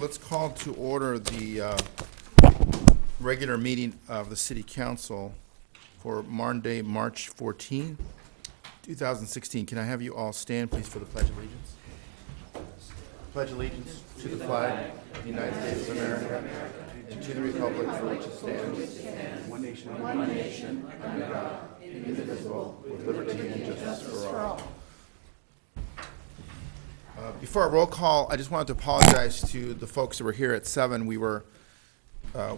Let's call to order the regular meeting of the City Council for Monday, March 14, 2016. Can I have you all stand, please, for the Pledge of Allegiance? Pledge allegiance to the flag of the United States of America and to the republic for which it stands, one nation, under God, indivisible, with liberty and justice for all. Before our roll call, I just wanted to apologize to the folks that were here at 7. We were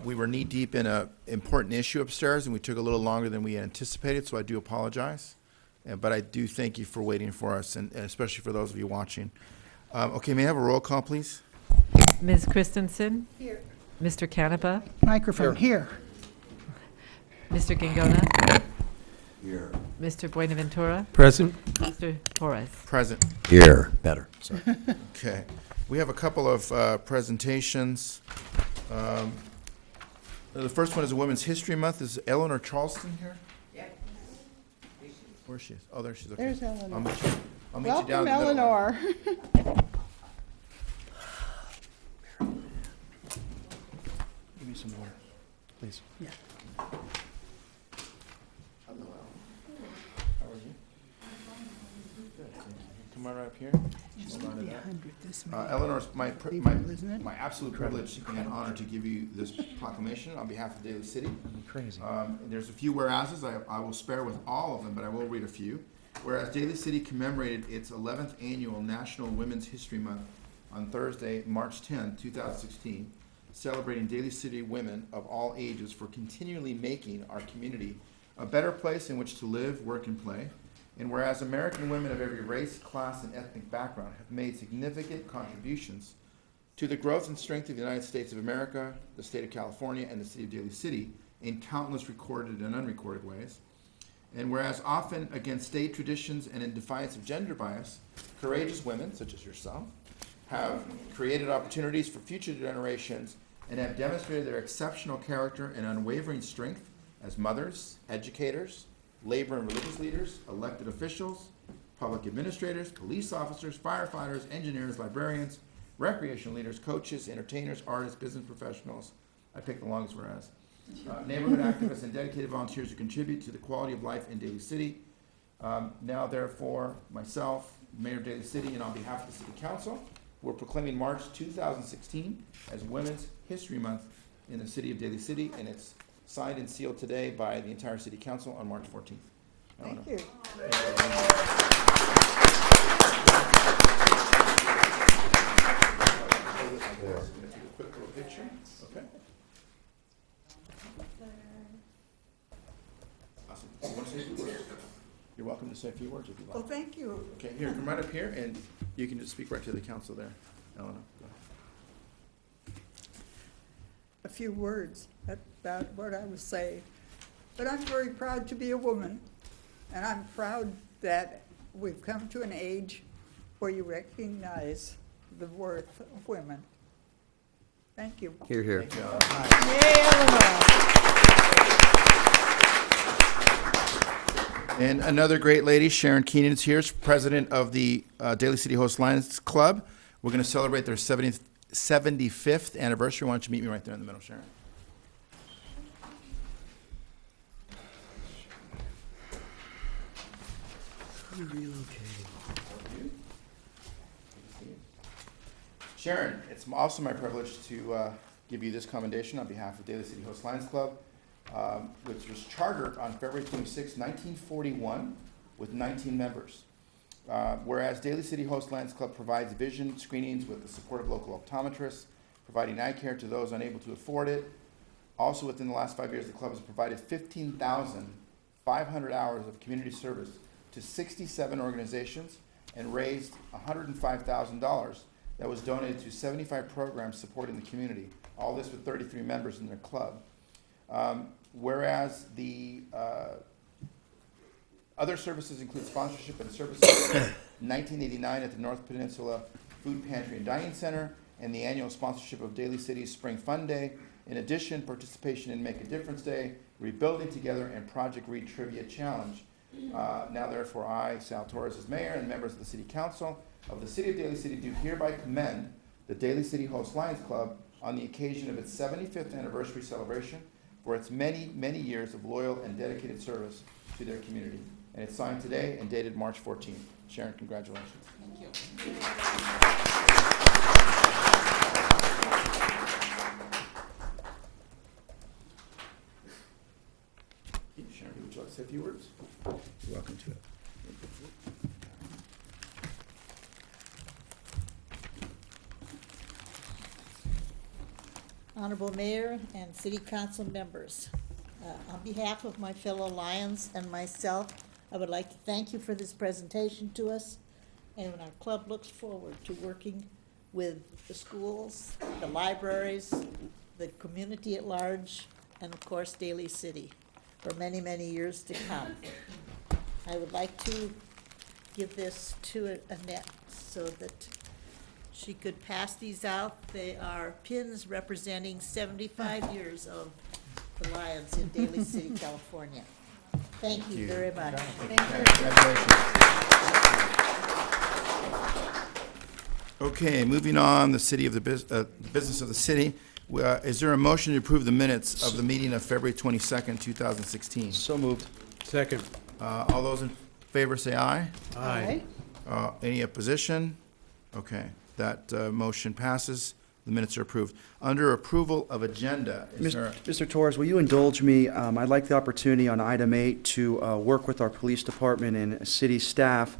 knee-deep in an important issue upstairs, and we took a little longer than we anticipated, so I do apologize. But I do thank you for waiting for us, and especially for those of you watching. Okay, may I have a roll call, please? Ms. Christensen? Here. Mr. Canepa? Microphone here. Mr. Gingona? Here. Mr. Buenaventura? Present. Mr. Torres? Present. Here. Better. Sorry. Okay. We have a couple of presentations. The first one is a Women's History Month. Is Eleanor Charleston here? Yeah. Where is she? Oh, there she is. Okay. There's Eleanor. I'll meet you down Welcome, in the middle. Eleanor. Give me some water, please. Yeah. Hello. How are you? Good, thank you. Come on right up here. It's going to be 100 this May. Eleanor's my April, isn't it? absolute privilege and honor to give you this proclamation on behalf of Daly City. Crazy. There's a few whereases. I will spare with all of them, but I will read a few. Whereas Daly City commemorated its 11th annual National Women's History Month on Thursday, March 10, 2016, celebrating Daly City women of all ages for continually making our community a better place in which to live, work, and play. And whereas American women of every race, class, and ethnic background have made significant contributions to the growth and strength of the United States of America, the state of California, and the city of Daly City in countless recorded and unrecorded ways. And whereas often against state traditions and in defiance of gender bias, courageous women, such as yourself, have created opportunities for future generations and have demonstrated their exceptional character and unwavering strength as mothers, educators, labor and religious leaders, elected officials, public administrators, police officers, firefighters, engineers, librarians, recreation leaders, coaches, entertainers, artists, business professionals. I picked the longest whereas. Neighborhood activists and dedicated volunteers who contribute to the quality of life in Daly City. Now, therefore, myself, Mayor of Daly City, and on behalf of the City Council, we're proclaiming March 2016 as Women's History Month in the city of Daly City, and it's signed and sealed today by the entire City Council on March 14th. Thank you. Quick little picture. Okay. Awesome. You want to say a few words? You're welcome to say a few words if you Well, like. thank you. Okay, here, come right up here, and you can just speak right to the council there. Eleanor, go ahead. A few words about what I would say. But I'm very proud to be a woman, and I'm proud that we've come to an age where you recognize the worth of women. Thank you. Here, here. Thank you, Eleanor. Yay, Eleanor. And another great lady, Sharon Keenan, is here, president of the Daly City Host Lions Club. We're going to celebrate their 75th anniversary. Why don't you meet me right there in the middle, Sharon? Sharon, it's also my privilege to give you this commendation on behalf of Daly City Host Lions Club, which was chartered on February 26, 1941, with 19 members. Whereas Daly City Host Lions Club provides vision screenings with the support of local optometrists, providing eye care to those unable to afford it. Also, within the last 5 years, the club has provided 15,500 hours of community service to 67 organizations and raised $105,000 that was donated to 75 programs supporting the community. All this with 33 members in their club. Whereas the other services include sponsorship and services 1989 at the North Peninsula Food Pantry and Dining Center, and the annual sponsorship of Daly City's Spring Fun Day. In addition, participation in Make a Difference Day, Rebuilding Together, and Project Read Trivia Challenge. Now therefore I, Sal Torres as mayor, and members of the City Council of the City of Daly City do hereby commend the Daly City Host Lions Club on the occasion of its 75th anniversary celebration for its many, many years of loyal and dedicated service to their community. And it's signed today and dated March 14th. Sharon, congratulations. Sharon, would you like to say a few words? You're welcome to it. Honorable Mayor and City Council members, on behalf of my fellow Lions and myself, I would like to thank you for this presentation to us, and our club looks forward to working with the schools, the libraries, the community at large, and of course, Daly City for many, many years to come. I would like to give this to Annette so that she could pass these out. They are pins representing 75 years of the Lions in Daly City, California. Thank you very much. Congratulations. Okay, moving on, the city of the business of the city. Is there a motion to approve the minutes of the meeting of February 22nd, 2016? So moved. Second. All those in favor say aye. Aye. Any opposition? Okay, that motion passes. The minutes are approved. Under approval of agenda, is there? Mr. Torres, will you indulge me? I'd like the opportunity on item 8 to work with our police department and city staff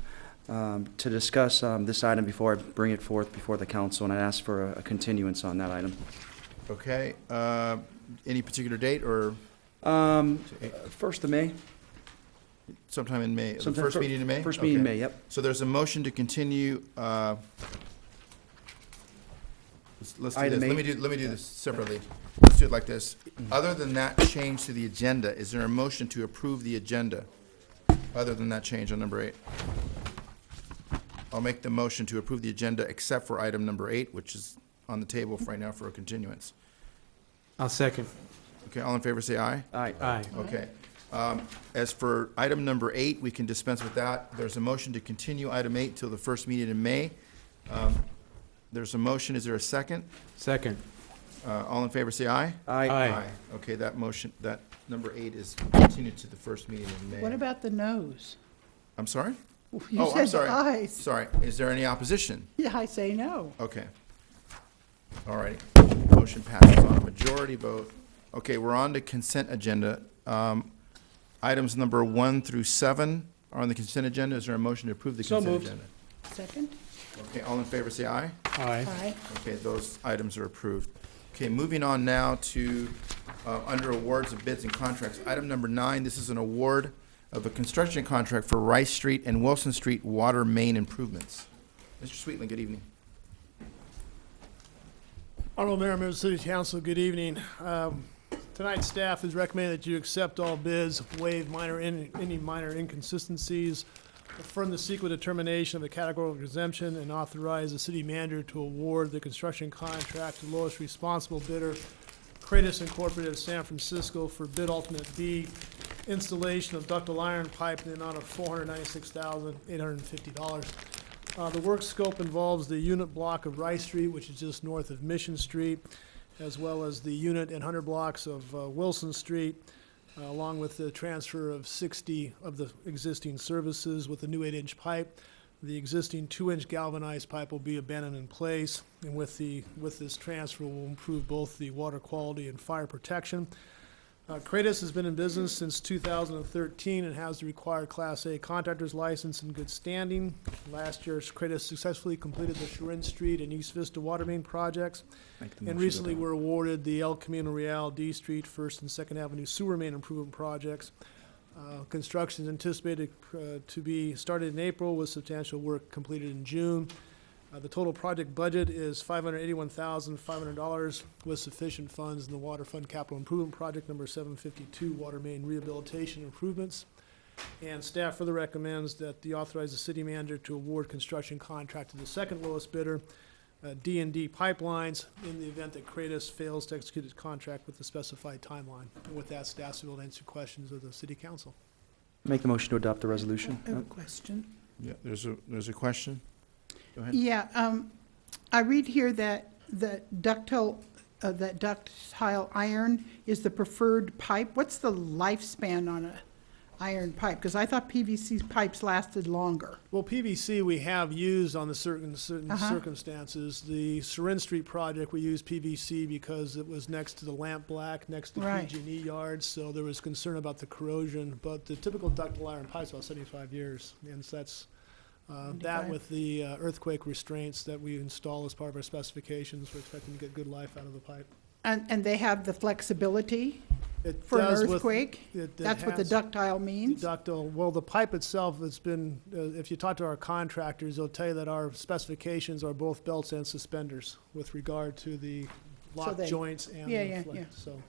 to discuss this item before I bring it forth before the council, and I ask for a continuance on that item. Okay, any particular date or 1st of May? sometime in May? The Sometime first meeting in May? First meeting in Okay. May, yep. So there's a motion to continue, let's do Item this. 8. Let me do this separately. Let's do it like this. Other than that change to the agenda, is there a motion to approve the agenda? Other than that change on number 8? I'll make the motion to approve the agenda except for item number 8, which is on the table for right now for a continuance. I'll second. Okay, all in favor say aye. Aye. Aye. Okay. As for item number 8, we can dispense with that. There's a motion to continue item 8 till the first meeting in May. There's a motion. Is there a second? Second. All in favor say aye. Aye. Okay, that motion, that number 8 is continued to the first meeting in May. What about the noes? I'm sorry? You Oh, I'm said sorry. ayes. Sorry. Is there any opposition? Yeah, I say no. Okay. All righty. Motion passes on a majority vote. Okay, we're on to consent agenda. Items number 1 through 7 are on the consent agenda. Is there a motion to approve the So consent moved. agenda? Second? Okay, all in favor say aye. Aye. Aye. Okay, those items are approved. Okay, moving on now to, under awards of bids and contracts. Item number 9, this is an award of a construction contract for Rice Street and Wilson Street water main improvements. Mr. Sweetland, good evening. Honorable Mayor, members of the City Council, good evening. Tonight, staff is recommending that you accept all bids, waive any minor inconsistencies, affirm the CEQA determination of the categorical exemption, and authorize the city manager to award the construction contract to the lowest responsible bidder, Kratos Incorporated of San Francisco, for bid alternate B, installation of ductile iron pipe in the amount of $496,850. The work scope involves the unit block of Rice Street, which is just north of Mission Street, as well as the unit and 100 blocks of Wilson Street, along with the transfer of 60 of the existing services with a new 8-inch pipe. The existing 2-inch galvanized pipe will be abandoned in place, and with this transfer will improve both the water quality and fire protection. Kratos has been in business since 2013 and has the required Class A contractor's license in good standing. Last year, Kratos successfully completed the Sharon Street and East Vista water main projects, and recently were awarded the El Camino Real D Street, 1st and 2nd Avenue sewer main improvement projects. Construction is anticipated to be started in April with substantial work completed in June. The total project budget is $581,500 with sufficient funds in the Water Fund Capital Improvement Project number 752, Water Main Rehabilitation Improvements. And staff further recommends that the authorize the city manager to award construction contract to the second lowest bidder, D&D Pipelines, in the event that Kratos fails to execute its contract with the specified timeline. And with that, staff will answer questions of the city council. Make the motion to adopt the resolution. I have a question. Yeah, there's a question. Go ahead. Yeah, I read here that that ductile iron is the preferred pipe. What's the lifespan on a iron pipe? Because I thought PVC pipes lasted longer. Well, PVC we have used on the certain Uh-huh. circumstances. The Seren Street project, we used PVC because it was next to the lamp black, next to Right. PG&E yards, so there was concern about the corrosion. But the typical ductile iron pipe's about 75 years, and so that's that 75. with the earthquake restraints that we install as part of our specifications. We're expecting to get good life out of the pipe. And they have the flexibility It for an does with- earthquake? it That's what the has- ductile means? Ductile, well, the pipe itself, it's been, if you talk to our contractors, they'll tell you that our specifications are both belts and suspenders with regard to the lock they- joints and Yeah, the yeah, flex, yeah. so.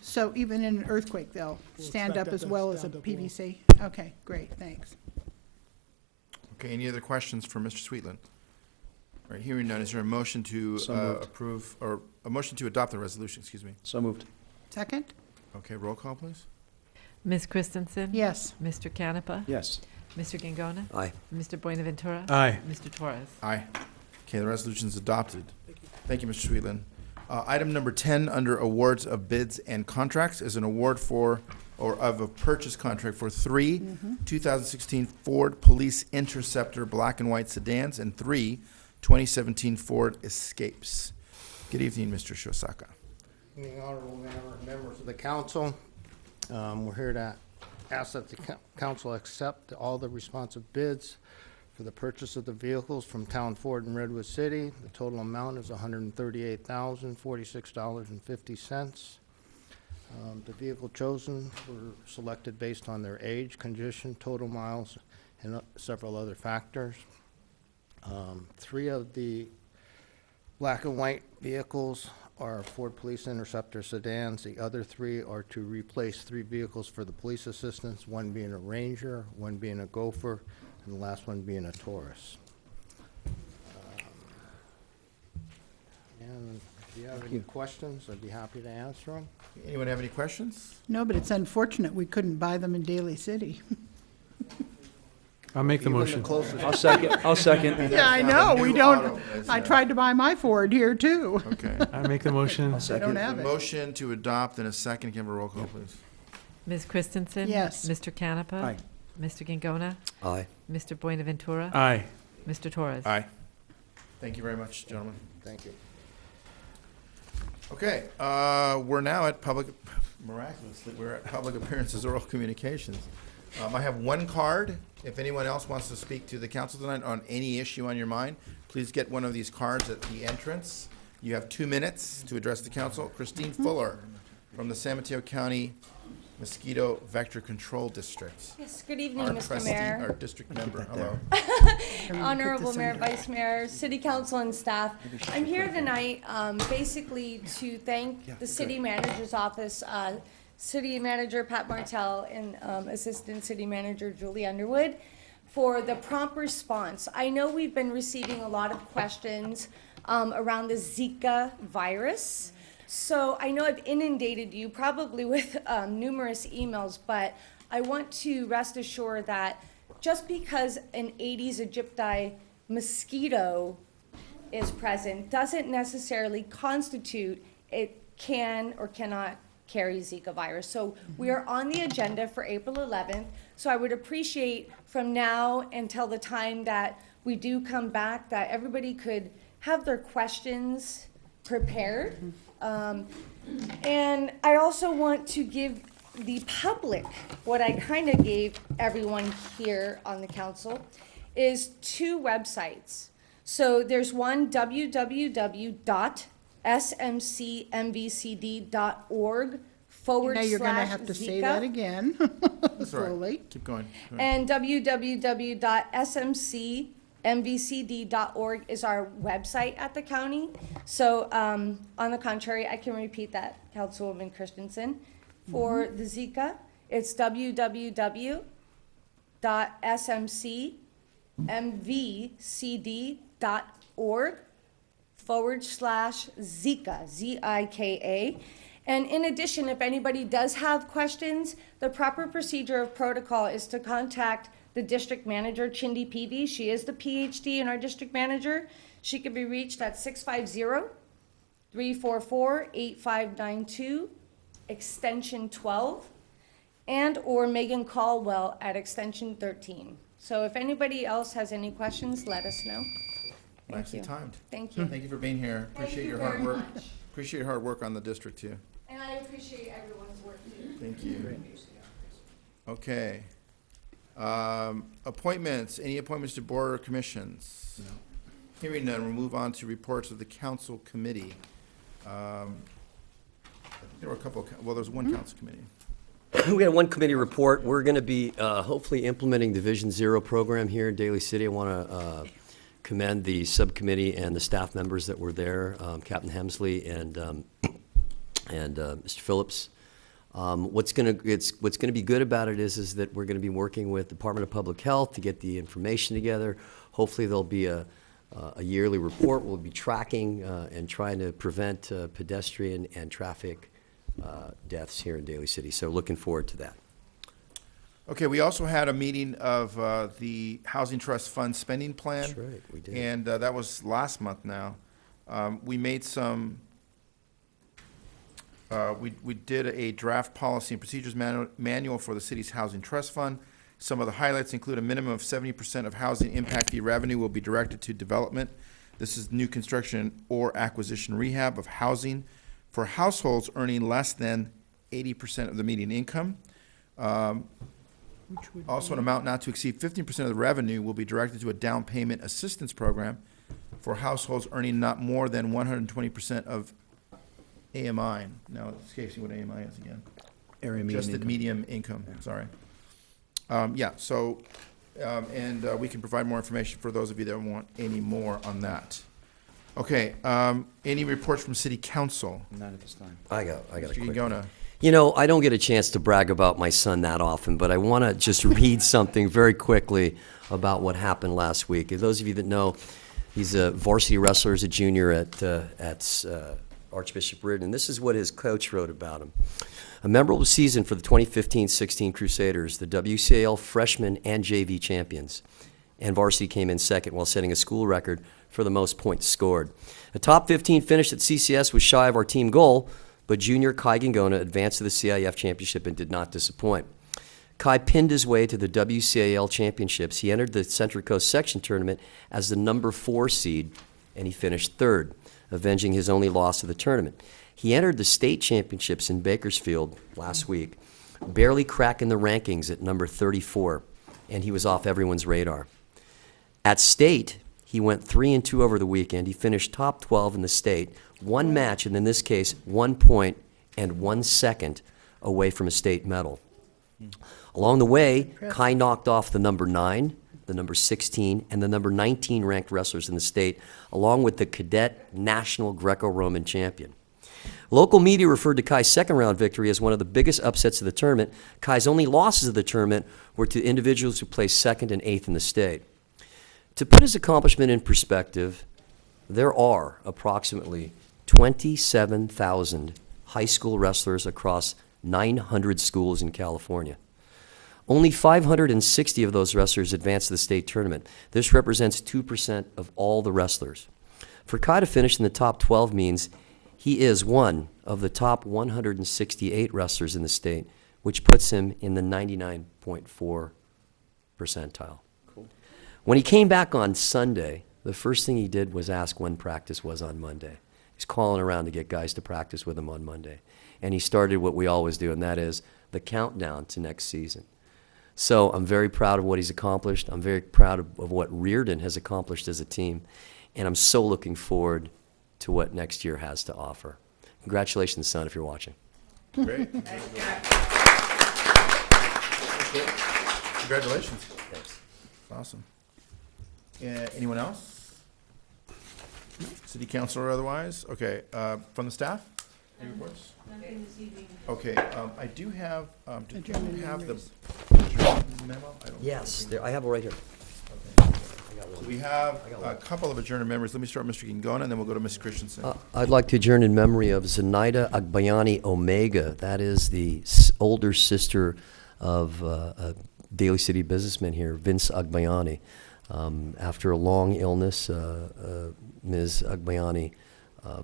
So even in an earthquake, they'll We'll stand expect up that as to well as a stand up well. PVC? Okay, great, thanks. Okay, any other questions for Mr. Sweetland? All right, hearing none, is there a motion to So moved. approve, or a motion to adopt the resolution, excuse me? So moved. Second? Okay, roll call, please. Ms. Christensen? Yes. Mr. Canepa? Yes. Mr. Gangona? Aye. Mr. Buenaventura? Aye. Mr. Torres? Aye. Okay, the resolution's adopted. Thank you, Mr. Sweetland. Item number 10, under awards of bids and contracts, is an award for, or of a purchase contract for 3 2016 Ford Police Interceptor black and white sedans and 3 2017 Ford Escapes. Good evening, Mr. Shosaka. Evening, honorable members of the council. We're here to ask that the council accept all the responsive bids for the purchase of the vehicles from Town Ford in Redwood City. The total amount is $138,046.50. The vehicle chosen were selected based on their age, condition, total miles, and several other factors. 3 of the black and white vehicles are Ford Police Interceptor sedans. The other 3 are to replace 3 vehicles for the police assistants, one being a Ranger, one being a Gopher, and the last one being a Taurus. And if you have any questions, I'd be happy to answer them. Anyone have any questions? No, but it's unfortunate we couldn't buy them in Daly City. I'll make the Even motion. closest- I'll second. Yeah, I know, we New don't, auto is, I tried to buy my Ford here too. Okay. I make the motion. I'll I second. don't have A it. motion to adopt and a second. Can I have a roll call, please? Ms. Christensen? Yes. Mr. Canepa? Aye. Mr. Gangona? Aye. Mr. Buenaventura? Aye. Mr. Torres? Aye. Thank you very much, gentlemen. Thank you. Okay, we're now at miraculously, we're at public appearances, oral communications. I have one card. If anyone else wants to speak to the council tonight on any issue on your mind, please get one of these cards at the entrance. You have 2 minutes to address the council. Christine Fuller from the San Mateo County Mosquito Vector Control District. Yes, good evening, Our Mr. trustee, Mayor. our district member, hello. Honorable Mayor, Vice Mayor, City Council and staff. I'm here tonight, basically to thank the City Manager's Office, City Manager Pat Martell and Assistant City Manager Julie Underwood for the prompt response. I know we've been receiving a lot of questions around the Zika virus. So I know I've inundated you probably with numerous emails, but I want to rest assured that just because an Aedes aegypti mosquito is present doesn't necessarily constitute it can or cannot carry Zika virus. So we are on the agenda for April 11th. So I would appreciate from now until the time that we do come back that everybody could have their questions prepared. And I also want to give the public what I kind of gave everyone here on the council is 2 websites. So there's one www.smcmvcd.org / Now you're gonna have to say that Zika, again, That's all right. slowly. Keep going. Go ahead. and www.smcmvcd.org is our website at the county. So, on the contrary, I can repeat that, Councilwoman Christensen. For the Zika, it's www.smcmvcd.org / Zika, Zika. And in addition, if anybody does have questions, the proper procedure of protocol is to contact the district manager, Chindi Peavy. She is the PhD in our district manager. She can be reached at 650-344-8592, extension 12, and or Megan Caldwell at extension 13. So if anybody else has any questions, let us know. Thank Nicely you. timed. Thank you. Thank you for being here. Thank Appreciate you your hard very work. much. Appreciate your hard work on the district too. And I appreciate everyone's work too. Thank you. Okay. Appointments, any appointments to board or commissions? No. Hearing none, we'll move on to reports of the council committee. I think there were a couple, well, there's one council committee. We had one committee report. We're going to be hopefully implementing the Vision Zero program here in Daly City. I want to commend the subcommittee and the staff members that were there, Captain Hemsley and Mr. Phillips. What's going to be good about it is that we're going to be working with the Department of Public Health to get the information together. Hopefully there'll be a yearly report. We'll be tracking and trying to prevent pedestrian and traffic deaths here in Daly City. So looking forward to that. Okay, we also had a meeting of the Housing Trust Fund spending plan. That's right, we did. And that was last month now. We made some, we did a draft policy and procedures manual for the city's Housing Trust Fund. Some of the highlights include a minimum of 70% of housing impact fee revenue will be directed to development. This is new construction or acquisition rehab of housing for households earning less than 80% of the median income. Also, an amount not to exceed 15% of the revenue will be directed to a down payment assistance program for households earning not more than 120% of AMI. Now, it escapes me what AMI is again. Area median Adjusted income. medium income, sorry. We can provide more information for those of you that want any more on that. Okay, any reports from city council? Not at this time. I got a Mr. quick. Gingona. You know, I don't get a chance to brag about my son that often, but I want to just read something very quickly about what happened last week. And those of you that know, he's a varsity wrestler as a junior at Archbishop Reardon. This is what his coach wrote about him. A memorable season for the 2015-16 Crusaders, the WCAL freshman and JV champions. And varsity came in second while setting a school record for the most points scored. A top 15 finish at CCS was shy of our team goal, but junior Kai Gingona advanced to the CIF championship and did not disappoint. Kai pinned his way to the WCAL championships. He entered the Central Coast section tournament as the number 4 seed, and he finished third, avenging his only loss of the tournament. He entered the state championships in Bakersfield last week, barely cracking the rankings at number 34, and he was off everyone's radar. At state, he went 3-2 over the weekend. He finished top 12 in the state, one match, and in this case, 1 point and 1 second away from a state medal. Along the way, Kai knocked off the number 9, the number 16, and the number 19 ranked wrestlers in the state, along with the cadet national Greco-Roman champion. Local media referred to Kai's second-round victory as one of the biggest upsets of the tournament. Kai's only losses of the tournament were to individuals who placed 2nd and 8th in the state. To put his accomplishment in perspective, there are approximately 27,000 high school wrestlers across 900 schools in California. Only 560 of those wrestlers advanced to the state tournament. This represents 2% of all the wrestlers. For Kai to finish in the top 12 means he is one of the top 168 wrestlers in the state, which puts him in the 99.4 percentile. Cool. When he came back on Sunday, the first thing he did was ask when practice was on Monday. He's calling around to get guys to practice with him on Monday. And he started what we always do, and that is the countdown to next season. So I'm very proud of what he's accomplished. I'm very proud of what Reardon has accomplished as a team. And I'm so looking forward to what next year has to offer. Congratulations, son, if you're watching. Great. Congratulations. Thanks. Awesome. Anyone else? City council or otherwise? Okay, from the staff? Any reports? Okay, I do have, do you have the memo? I don't- Yes, I have it right here. We have a couple of adjourned members. Let me start with Mr. Gingona, and then we'll go to Ms. Christensen. I'd like to adjourn in memory of Zenaida Agbayani Omega. That is the older sister of a Daly City businessman here, Vince Agbayani. After a long illness, Ms. Agbayani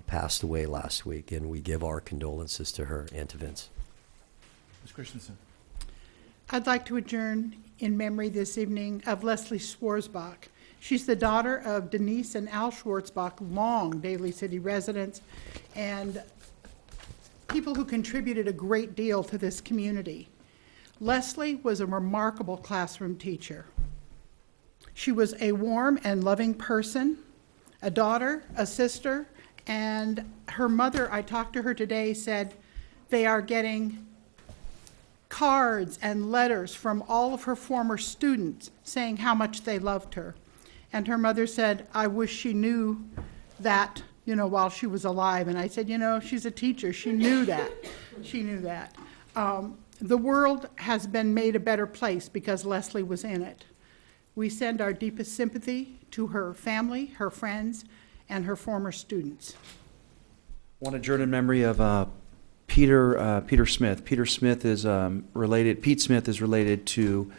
passed away last week, and we give our condolences to her and to Vince. Ms. Christensen. I'd like to adjourn in memory this evening of Leslie Schwarzbach. She's the daughter of Denise and Al Schwarzbach, long Daly City residents, and people who contributed a great deal to this community. Leslie was a remarkable classroom teacher. She was a warm and loving person, a daughter, a sister, and her mother, I talked to her today, said they are getting cards and letters from all of her former students saying how much they loved her. And her mother said, I wish she knew that, while she was alive. And I said, she's a teacher. She knew that. She knew that. The world has been made a better place because Leslie was in it. We send our deepest sympathy to her family, her friends, and her former students. I want to adjourn in memory of Peter Smith. Peter Smith is Pete Smith is related to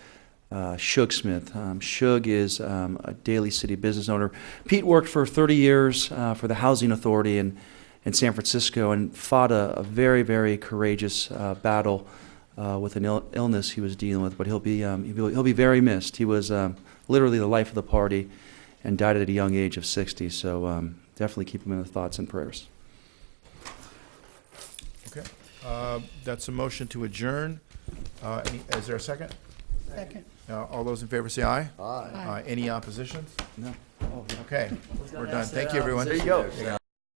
Shug Smith. Shug is a Daly City business owner. Pete worked for 30 years for the Housing Authority in San Francisco and fought a very, very courageous battle with an illness he was dealing with, but he'll be very missed. He was literally the life of the party and died at a young age of 60, so definitely keep him in the thoughts and prayers. Okay. That's a motion to adjourn. Is there a second? Second. All those in favor say aye. Aye. Any opposition? No. Okay, we're done. Thank you, everyone. There you go.